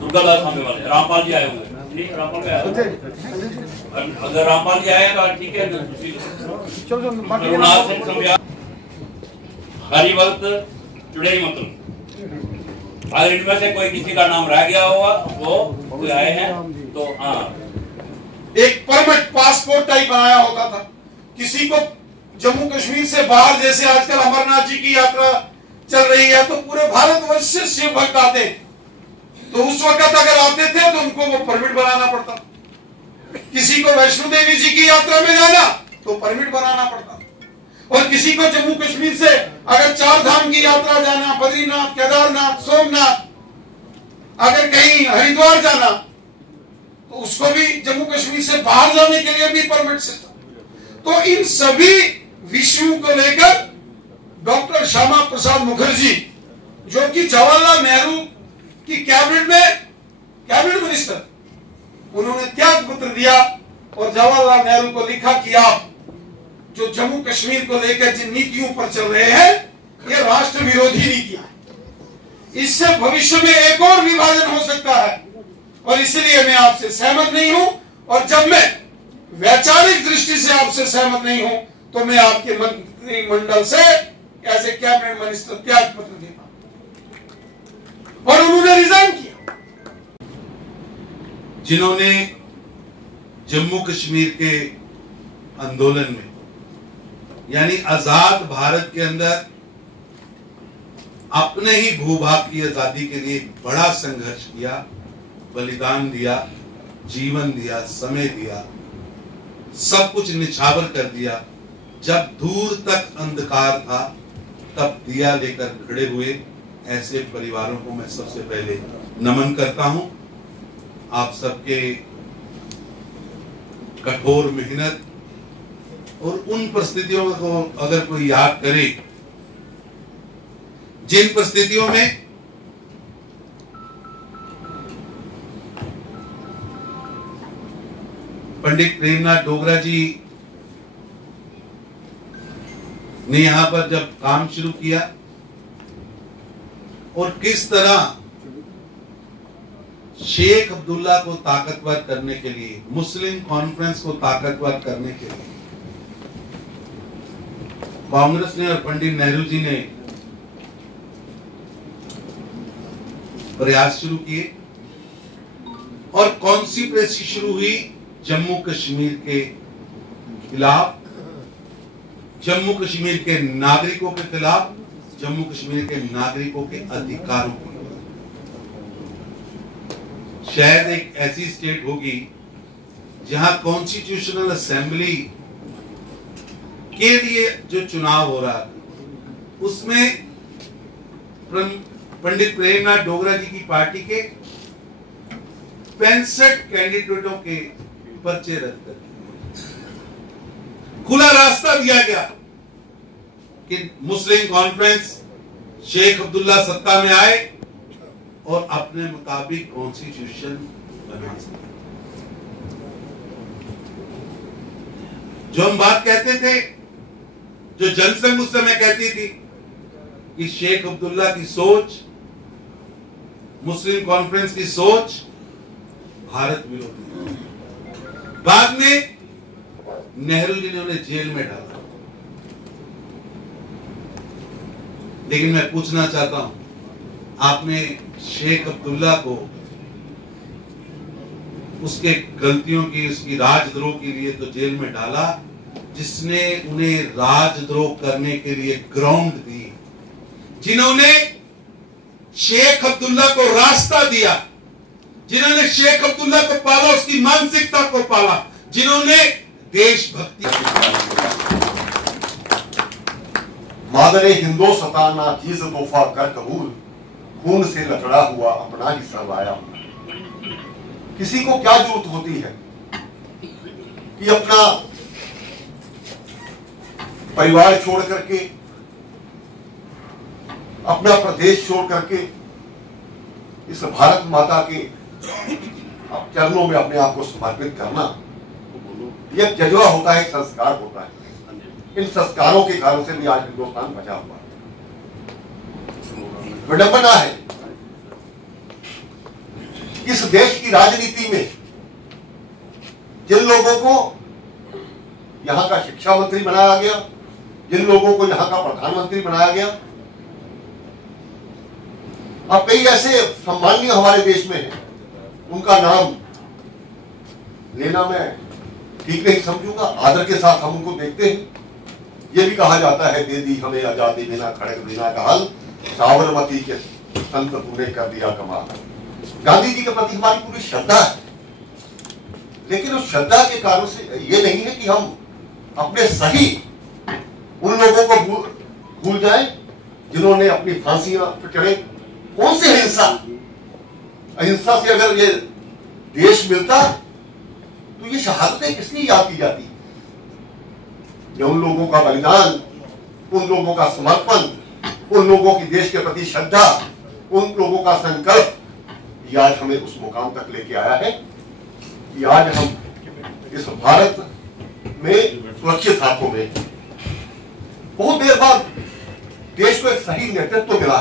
दुर्गादास सामने वाले रामपाल जी आए हुए नहीं, रामपाल भी आए हुए। अगर रामपाल जी आए तो ठीक है। रघुनाथ सिंह संध्या हरिवंत चुड़ैल मतलब अगर इनमें से कोई किसी का नाम रह गया होगा वो कोई आए हैं तो हाँ। एक परमिट पासपोर्ट टाइप बनाया होता था। किसी को जम्मू कश्मीर से बाहर, जैसे आजकल अमरनाथ जी की यात्रा चल रही है, तो पूरे भारतवर्ष से शिव भक्त आते, तो उस वक्त अगर आते थे तो उनको वो परमिट बनाना पड़ता। किसी को वैष्णो देवी जी की यात्रा में जाना तो परमिट बनाना पड़ता। और किसी को जम्मू कश्मीर से अगर 4 धाम की यात्रा जाना, बद्रीनाथ, केदारनाथ, सोमनाथ, अगर कहीं हरिद्वार जाना, तो उसको भी जम्मू कश्मीर से बाहर जाने के लिए भी परमिट सिस्टम। तो इन सभी विषयों को लेकर डॉक्टर श्यामा प्रसाद मुखर्जी, जो कि जवाहरलाल नेहरू की कैबिनेट में कैबिनेट मिनिस्टर, उन्होंने त्याग पत्र दिया और जवाहरलाल नेहरू को लिखा कि आप जो जम्मू कश्मीर को लेकर जिन नीतियों पर चल रहे हैं, ये राष्ट्र विरोधी नीतियां हैं, इससे भविष्य में एक और विभाजन हो सकता है और इसलिए मैं आपसे सहमत नहीं हूं। और जब मैं वैचारिक दृष्टि से आपसे सहमत नहीं हूं तो मैं आपके मंत्रिमंडल से एज ए कैबिनेट मिनिस्टर त्याग पत्र देता हूं। और उन्होंने रिजाइन किया। जिन्होंने जम्मू कश्मीर के आंदोलन में, यानी आजाद भारत के अंदर अपने ही भूभाग की आजादी के लिए बड़ा संघर्ष किया, बलिदान दिया, जीवन दिया, समय दिया, सब कुछ निछावर कर दिया। जब दूर तक अंधकार था तब दिया लेकर खड़े हुए ऐसे परिवारों को मैं सबसे पहले नमन करता हूं। आप सबके कठोर मेहनत और उन परिस्थितियों को अगर कोई याद करे, जिन परिस्थितियों में पंडित प्रेमनाथ डोगरा जी ने यहां पर जब काम शुरू किया और किस तरह शेख अब्दुल्ला को ताकतवर करने के लिए, मुस्लिम कॉन्फ्रेंस को ताकतवर करने के लिए कांग्रेस ने और पंडित नेहरू जी ने प्रयास शुरू किए और कॉन्स्पिरेसी शुरू हुई जम्मू कश्मीर के खिलाफ, जम्मू कश्मीर के नागरिकों के खिलाफ, जम्मू कश्मीर के नागरिकों के अधिकारों के खिलाफ। शायद एक ऐसी स्टेट होगी जहां कॉन्स्टिट्यूशनल असेंबली के लिए जो चुनाव हो रहा है उसमें पंडित प्रेमनाथ डोगरा जी की पार्टी के 65 कैंडिडेटों के पर्चे रद्द कर खुला रास्ता दिया गया कि मुस्लिम कॉन्फ्रेंस, शेख अब्दुल्ला सत्ता में आए और अपने मुताबिक कॉन्स्टिट्यूशन बना सके। जो हम बात कहते थे, जो जनसंघ उस समय कहती थी कि शेख अब्दुल्ला की सोच, मुस्लिम कॉन्फ्रेंस की सोच भारत विरोधी, बाद में नेहरू जी ने उन्हें जेल में डाला। लेकिन मैं पूछना चाहता हूं, आपने शेख अब्दुल्ला को उसके गलतियों की, उसकी राजद्रोह के लिए तो जेल में डाला, जिसने उन्हें राजद्रोह करने के लिए ग्राउंड दी, जिन्होंने शेख अब्दुल्ला को रास्ता दिया, जिन्होंने शेख अब्दुल्ला को पाला, उसकी मानसिकता को पाला, जिन्होंने देशभक्ति। मादरे हिंदोस्ताना चीज तोहफा कर कबूल, खून से लकड़ा हुआ अपना ही सब आया। किसी को क्या जरूरत होती है कि अपना परिवार छोड़ करके, अपना प्रदेश छोड़ करके इस भारत माता के चरणों में अपने आप को समर्पित करना, यह जज्बा होता है, संस्कार होता है। इन संस्कारों के कारण से भी आज हिंदुस्तान बचा हुआ है। विडंबना है इस देश की राजनीति में जिन लोगों को यहां का शिक्षा मंत्री बनाया गया, जिन लोगों को यहां का प्रधानमंत्री बनाया गया, अब कई ऐसे सम्मानीय हमारे देश में हैं, उनका नाम लेना मैं ठीक नहीं समझूंगा। आदर के साथ हम उनको देखते हैं। ये भी कहा जाता है, दे दी हमें आजादी बिना खड़ग बिना का हल, साबरमती के संत तूने कर दिया कमाल। गांधी जी के प्रति हमारी पूरी श्रद्धा है, लेकिन उस श्रद्धा के कारण से ये नहीं है कि हम अपने सही उन लोगों को भूल जाएं जिन्होंने अपनी फांसियां पर चढ़े। कौन सी अहिंसा? अहिंसा से अगर ये देश मिलता तो ये शहादतें किसने याद की जाती? ये उन लोगों का बलिदान, उन लोगों का समर्पण, उन लोगों की देश के प्रति श्रद्धा, उन लोगों का संकल्प, ये आज हमें उस मुकाम तक लेके आया है कि आज हम इस भारत में सुरक्षित हाथों में, बहुत देर बाद देश को एक सही नेतृत्व मिला।